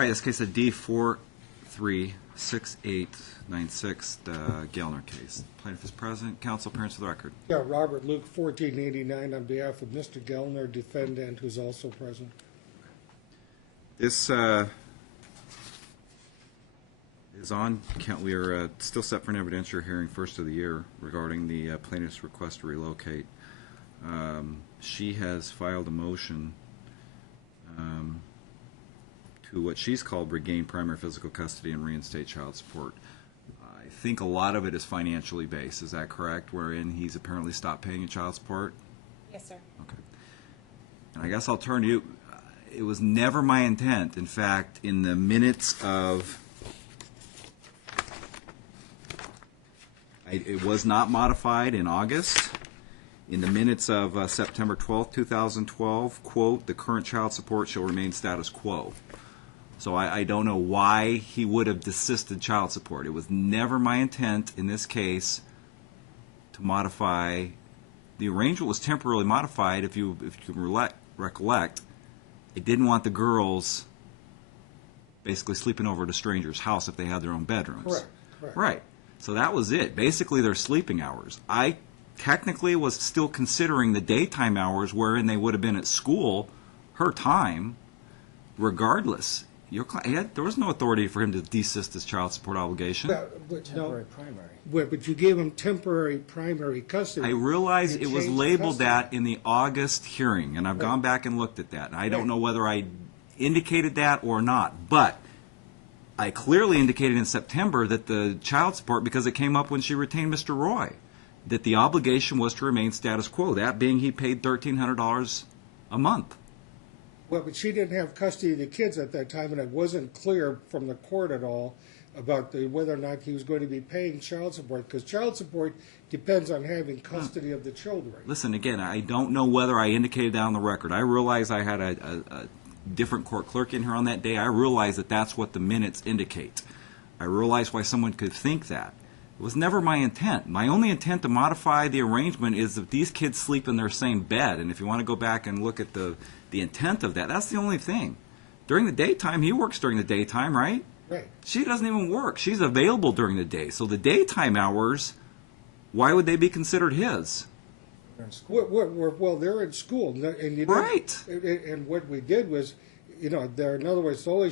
All right, this case is D436896, the Gellner case. Plaintiff is present. Counsel, appearance for the record. Yeah, Robert Luke, 1489, on behalf of Mr. Gellner, defendant, who's also present. This is on. We are still set for an evidentiary hearing, first of the year, regarding the plaintiff's request to relocate. She has filed a motion to what she's called regain primary physical custody and reinstate child support. I think a lot of it is financially based. Is that correct? Wherein he's apparently stopped paying child support? Yes, sir. Okay. And I guess I'll turn to you. It was never my intent. In fact, in the minutes of... it was not modified in August. In the minutes of September 12th, 2012, quote, the current child support shall remain status quo. So I don't know why he would have desisted child support. It was never my intent in this case to modify. The arrangement was temporarily modified, if you can recollect. I didn't want the girls basically sleeping over at a stranger's house if they had their own bedrooms. Correct. Right. So that was it. Basically their sleeping hours. I technically was still considering the daytime hours wherein they would have been at school, her time, regardless. There was no authority for him to desist his child support obligation. Temporary primary. But you gave him temporary primary custody. I realize it was labeled custody. that in the August hearing, and I've gone back and looked at that. And I don't know whether I indicated that or not, but I clearly indicated in September that the child support, because it came up when she retained Mr. Roy, that the obligation was to remain status quo, that being he paid $1,300 a month. Well, but she didn't have custody of the kids at that time, and it wasn't clear from the court at all about whether or not he was going to be paying child support, because child support depends on having custody of the children. Listen, again, I don't know whether I indicated that on the record. I realize I had a different court clerk in here on that day. I realize that that's what the minutes indicate. I realize why someone could think that. It was never my intent. My only intent to modify the arrangement is that these kids sleep in their same bed, and if you want to go back and look at the intent of that, that's the only thing. During the daytime, he works during the daytime, right? Right. She doesn't even work. She's available during the day. So the daytime hours, why would they be considered his? Well, they're in school, and you right. And what we did was, in other words, the only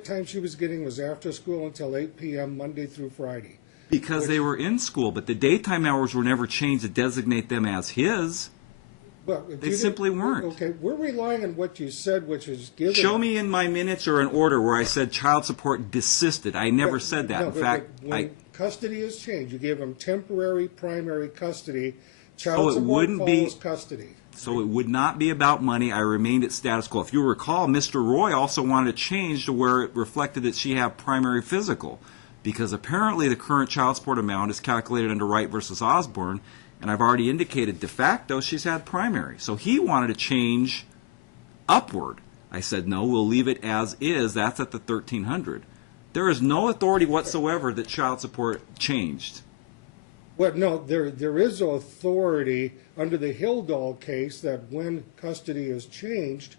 time she was getting was after school until 8 p.m. Monday through Friday. Because they were in school, but the daytime hours were never changed to designate them as his. They simply weren't. Okay, we're relying on what you said, which is given. Show me in my minutes or an order where I said child support desisted. I never said that. In fact, when custody is changed, you give him temporary primary custody. Child support follows custody. So it would not be about money. I remained at status quo. If you recall, Mr. Roy also wanted to change to where it reflected that she had primary physical, because apparently the current child support amount is calculated under Wright versus Osborne, and I've already indicated de facto she's had primary. So he wanted to change upward. I said, no, we'll leave it as is. That's at the $1,300. There is no authority whatsoever that child support changed. Well, no, there is authority under the Hildahl case that when custody is changed,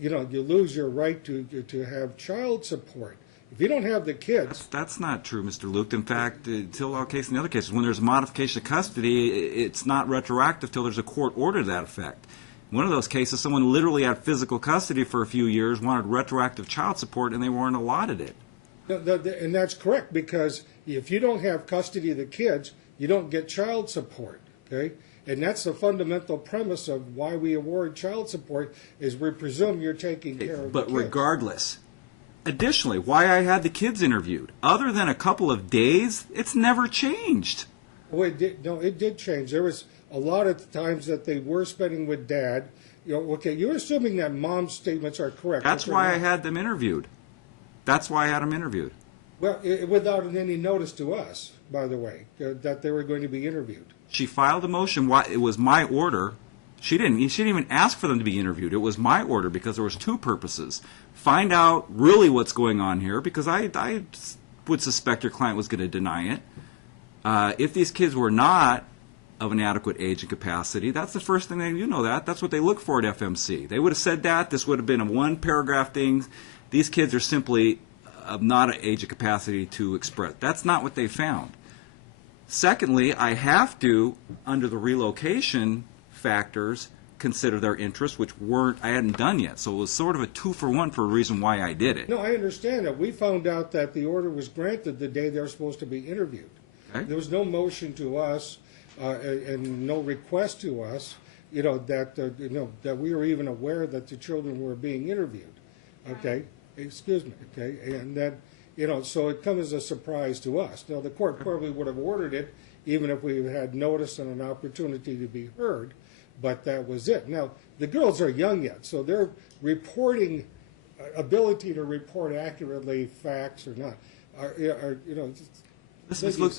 you lose your right to have child support. If you don't have the kids... That's not true, Mr. Luke. In fact, the Hildahl case and the other cases, when there's a modification of custody, it's not retroactive till there's a court order to that effect. In one of those cases, someone literally had physical custody for a few years, wanted retroactive child support, and they weren't allotted it. And that's correct, because if you don't have custody of the kids, you don't get child support, okay? And that's the fundamental premise of why we award child support, is we presume you're taking care of the kids. But regardless... Additionally, why I had the kids interviewed. Other than a couple of days, it's never changed. Oh, it did change. There was a lot of times that they were spending with Dad. Okay, you're assuming that Mom's statements are correct. That's why I had them interviewed. That's why I had them interviewed. Well, without any notice to us, by the way, that they were going to be interviewed. She filed a motion. It was my order. She didn't even ask for them to be interviewed. It was my order because there was two purposes. Find out really what's going on here, because I would suspect your client was going to deny it. If these kids were not of an adequate age and capacity, that's the first thing that's what they look for at FMC. They would have said that. This would have been a one-paragraph thing. these kids are simply not at age of capacity to express. That's not what they found. Secondly, I have to, under the relocation factors, consider their interests, which I hadn't done yet. So it was sort of a 2-for-1 for a reason why I did it. No, I understand that. We found out that the order was granted the day they're supposed to be interviewed. Okay. There was no motion to us and no request to us, that we were even aware that the children were being interviewed. Okay, excuse me. Okay, and that, so it comes as a surprise to us. Now, the court probably would have ordered it even if we had notice and an opportunity to be heard, but that was it. Now, the girls are young yet, so their reporting ability to report accurately facts or not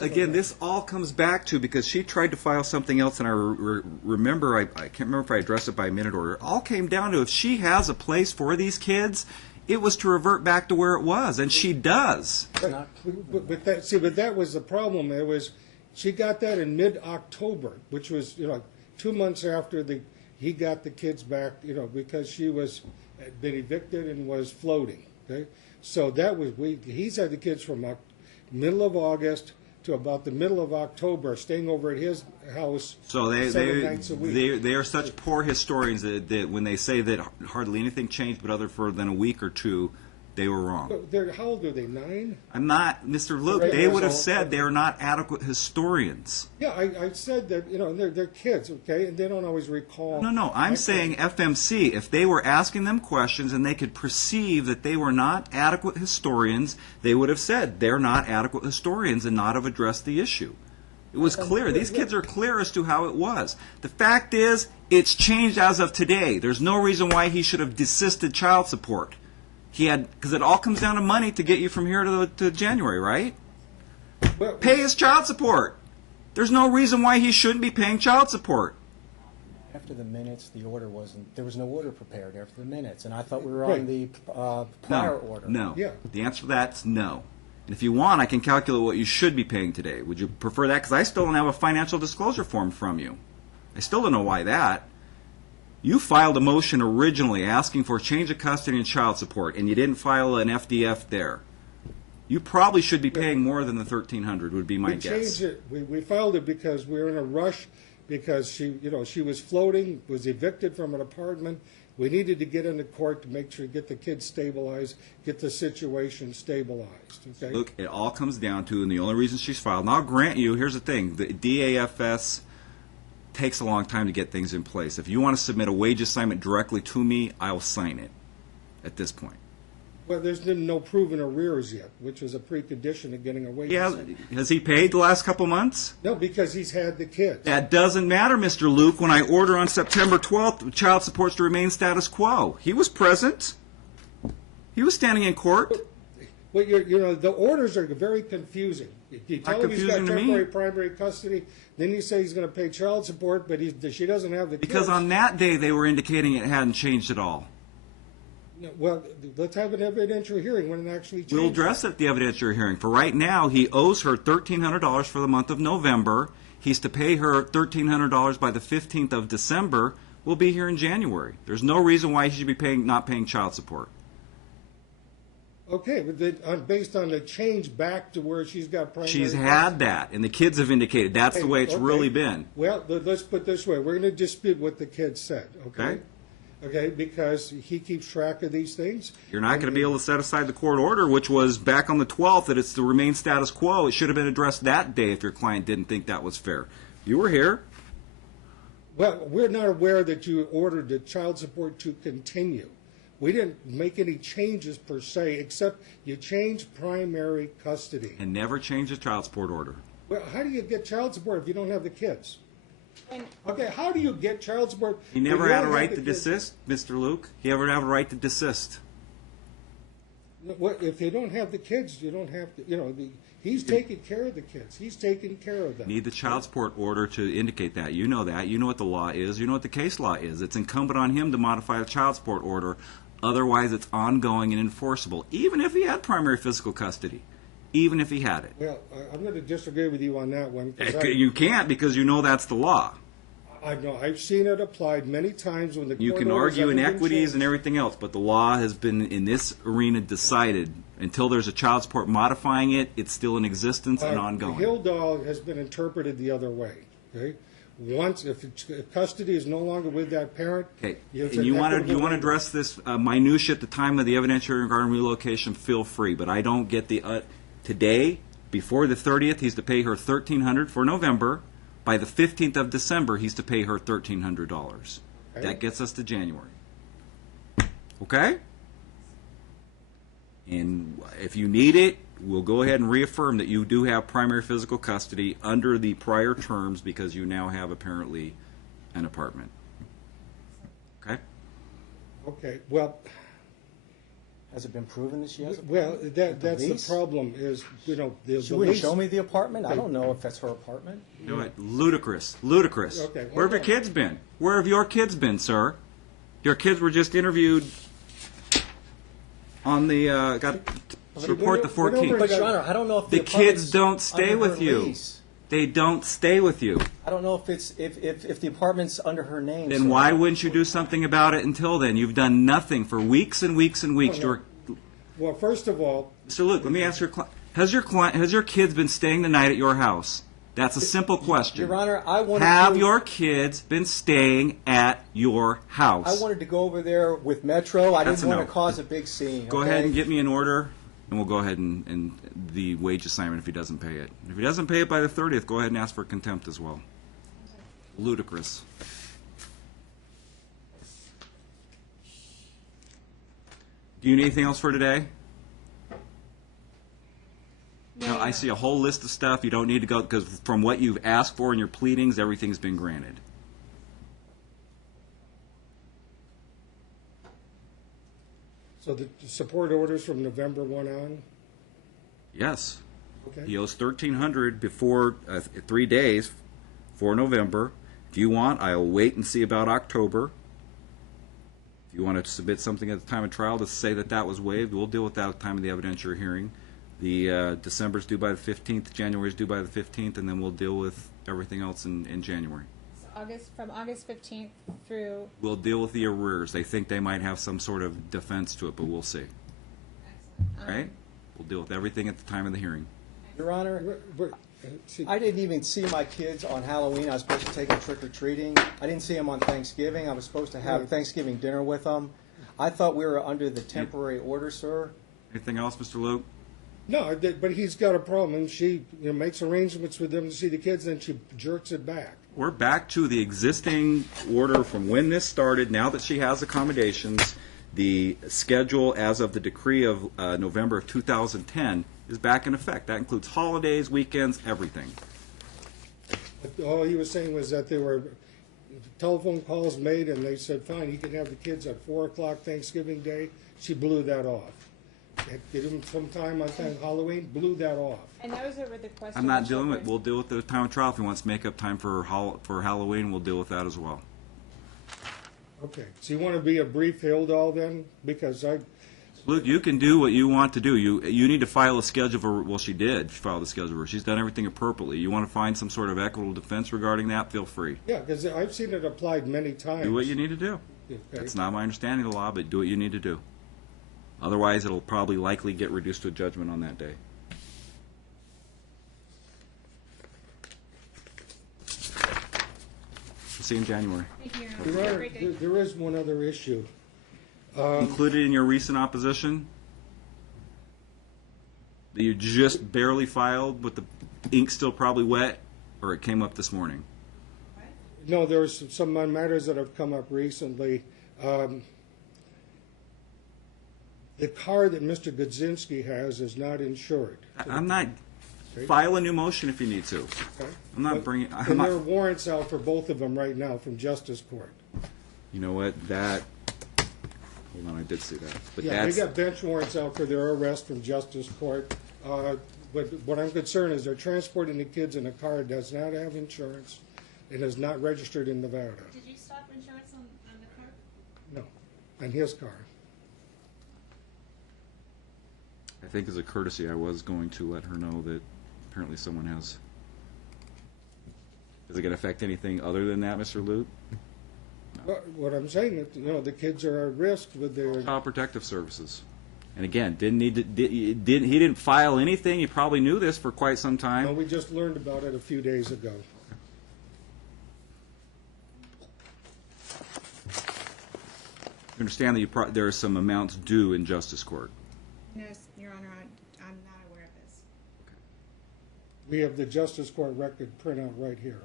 Again, this all comes back to, because she tried to file something else, and I remember, I can't remember if I addressed it by minute order. It all came down to, if she has a place for these kids, it was to revert back to where it was, and she does. But that was the problem. She got that in mid-October, which was 2 months after he got the kids back, because she had been evicted and was floating. Okay, so he's had the kids from middle of August to about the middle of October, staying over at his house. So 7 nights a week. They are such poor historians that when they say that hardly anything changed but other for than a week or two, they were wrong. How old are they, 9? I'm not, Mr. Luke. They would have said they are not adequate historians. Yeah, I said that, they're kids, okay, and they don't always recall. No, I'm saying FMC, if they were asking them questions and they could perceive that they were not adequate historians, they would have said they're not adequate historians and not have addressed the issue. It was clear. These kids are clear as to how it was. The fact is, it's changed as of today. There's no reason why he should have desisted child support. Because it all comes down to money to get you from here to January, right? Pay his child support. There's no reason why he shouldn't be paying child support. After the minutes, the order there was no order prepared after the minutes, and I thought we were on the prior order. No. Yeah. The answer to that's no. And if you want, I can calculate what you should be paying today. Would you prefer that? Because I still don't have a financial disclosure form from you. I still don't know why that. You filed a motion originally asking for change of custody and child support, and you didn't file an FDF there. You probably should be paying more than the $1,300. Would be my guess. We filed it because we were in a rush, because she was floating, was evicted from an apartment. We needed to get into court to make sure get the kids stabilized, get the situation stabilized. Okay. Look, it all comes down to, and the only reason she's filed. And I'll grant you, here's the thing: the DAFS takes a long time to get things in place. If you want to submit a wage assignment directly to me, I'll sign it at this point. Well, there's been no proven arrears yet, which was a precondition of getting a wage assignment. Has he paid the last couple months? No, because he's had the kids. That doesn't matter, Mr. Luke. When I order on September 12th, child support's to remain status quo. He was present. He was standing in court. Well, the orders are very confusing. You tell him he's got temporary primary custody, then you say he's going to pay child support, but she doesn't have the kids. Because on that day they were indicating it hadn't changed at all. Well, let's have an evidentiary hearing when it actually changes. We'll address it at the evidentiary hearing. For right now, he owes her $1,300 for the month of November. He's to pay her $1,300 by the 15th of December. We'll be here in January. There's no reason why he should be not paying child support. Okay, but based on the change back to where she's got primary She's custody. had that, and the kids have indicated that's the way it's really been. Well, let's put it this way. We're going to dispute what the kids said, okay? Okay, because he keeps track of these things. You're not going to be able to set aside the court order, which was back on the 12th, that it's to remain status quo. It should have been addressed that day if your client didn't think that was fair. You were here. Well, we're not aware that you ordered the child support to continue. We didn't make any changes per se, except you changed primary custody. And never changed the child support order. Well, how do you get child support if you don't have the kids? Okay, how do you get child support? He never had a right to desist, Mr. Luke. He never had a right to desist. Well, if you don't have the kids, you don't have to, he's taking care of the kids. He's taking care of them. Need the child support order to indicate that. You know that. You know what the law is. You know what the case law is. It's incumbent on him to modify the child support order. Otherwise, it's ongoing and enforceable, even if he had primary physical custody, even if he had it. Well, I'm going to disagree with you on that one. You can't, because you know that's the law. I know, I've seen it applied many times when the You court can orders argue haven't been inequities and changed. everything else, but the law has been, in this arena, decided. Until there's a child support modifying it, it's still in existence and ongoing. Hilldale has been interpreted the other way, okay? Once, if custody is no longer with that parent. Okay, it's and an you want to equitable waiver. address this minutia at the time of the evidentiary regarding relocation, feel free, but I don't get the, today, before the 30th, he's to pay her $1,300 for November. By the 15th of December, he's to pay her $1,300. Okay. That gets us to January. Okay? And if you need it, we'll go ahead and reaffirm that you do have primary physical custody under the prior terms because you now have apparently an apartment. Okay? Okay, well, Has it been proven that she has a well, apartment? that's the lease? problem is, the She the wouldn't lease. show me the apartment? I don't know if that's her apartment. You know what? Ludicrous. Ludicrous. Okay, hold Where have your on. kids been? Where have your kids been, sir? Your kids were just interviewed on the, got to report the we're over 14th. But, Your Honor, I don't know if The kids apartment's don't stay under with her you. lease. They don't stay with you. I don't know if it's if the apartment's under her name. Then sir. why wouldn't you do something about it until then? You've done nothing for weeks and weeks and weeks. Oh, no. Well, first of all, Mr. Luke, let me ask your client. Has your kids been staying the night at your house? That's a simple question. Your Honor, I wanted Have to, your kids been staying at your house? I wanted to go over there with Metro. I That's didn't a want no. to cause a big scene. Go okay? ahead and get me an order, and we'll go ahead and the wage assignment if he doesn't pay it. If he doesn't pay it by the 30th, go ahead and ask for contempt as well. Ludicrous. Do you need anything else for today? No, I see a whole list of stuff. You don't need to go, because from what you've asked for in your pleadings, everything's been granted. so the support orders from November 1 on, Yes. okay? He owes $1,300 before 3 days for November. If you want, I'll wait and see about October. If you want to submit something at the time of trial to say that that was waived, we'll deal with that at the time of the evidentiary hearing. The December's due by the 15th, January's due by the 15th, and then we'll deal with everything else in January. So from August 15th through. We'll deal with the arrears. They think they might have some sort of defense to it, but we'll see. Excellent. Right? We'll deal with everything at the time of the hearing. Your Honor, See, I didn't even see my kids on Halloween. I was supposed to take them trick-or-treating. I didn't see them on Thanksgiving. I was supposed to have Thanksgiving dinner with them. I thought we were under the temporary order, sir. Anything else, Mr. Luke? No, but he's got a problem, and she makes arrangements with them to see the kids, and she jerks it back. We're back to the existing order from when this started. Now that she has accommodations, the schedule as of the decree of November of 2010 is back in effect. That includes holidays, weekends, everything. All he was saying was that there were telephone calls made, and they said, fine, he can have the kids at 4 o'clock Thanksgiving Day. She blew that off. Give him some time on Halloween, blew that off. And those are the questions. I'm not dealing with it. We'll deal with the time of trial. If he wants to make up time for Halloween, we'll deal with that as well. Okay, so you want to be a brief Hilldale then? Because Luke, you can do what you want to do. You need to file a schedule for, well, she did file the schedule for. She's done everything appropriately. You want to find some sort of equitable defense regarding that, feel free. yeah, because I've seen it applied many times. Do what you need to do. Okay. That's not my understanding of the law, but do what you need to do. Otherwise, it'll probably likely get reduced to a judgment on that day. We'll see you in January. Thank you. There Have a are- great day. there is one other issue. Included in your recent opposition that you just barely filed with the ink still probably wet, or it came up this morning? No, there's some matters that have come up recently. The car that Mr. Gudzinski has is not insured. I'm not. Okay. File a new motion if you need to. Okay? I'm not bringing. I'm And not. there are warrants out for both of them right now from Justice Court. You know what? That. Hold on, I did see that. But Yeah, they that's. got bench warrants out for their arrest from Justice Court. But what I'm concerned is they're transporting the kids in a car that does not have insurance and is not registered in Nevada. Did you stop insurance on the car? No, on his car. I think as a courtesy, I was going to let her know that apparently someone has Is it going to affect anything other than that, Mr. Lute? What I'm saying is, the kids are at risk with their. Child Protective Services. And again, he didn't file anything. You probably knew this for quite some time. No, we just learned about it a few days ago. You understand that there are some amounts due in Justice Court. No, Your Honor, I'm not aware of this. We have the Justice Court record printout right here.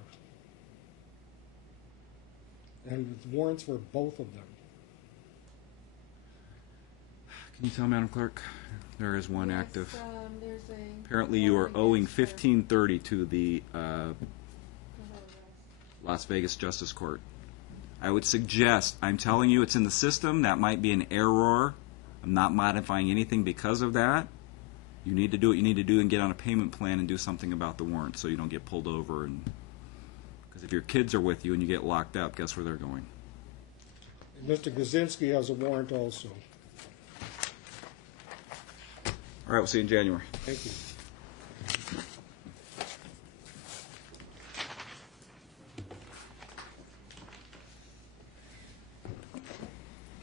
And warrants for both of them. Can you tell, Madam Clerk? There is one active. There's a. Apparently you are owing $15.30 to the Las Vegas Justice Court. I would suggest, I'm telling you it's in the system, that might be an error. I'm not modifying anything because of that. You need to do what you need to do and get on a payment plan and do something about the warrant so you don't get pulled over. And because if your kids are with you and you get locked up, guess where they're going? And Mr. Gazinski has a warrant also. All right, we'll see you in January. Thank you.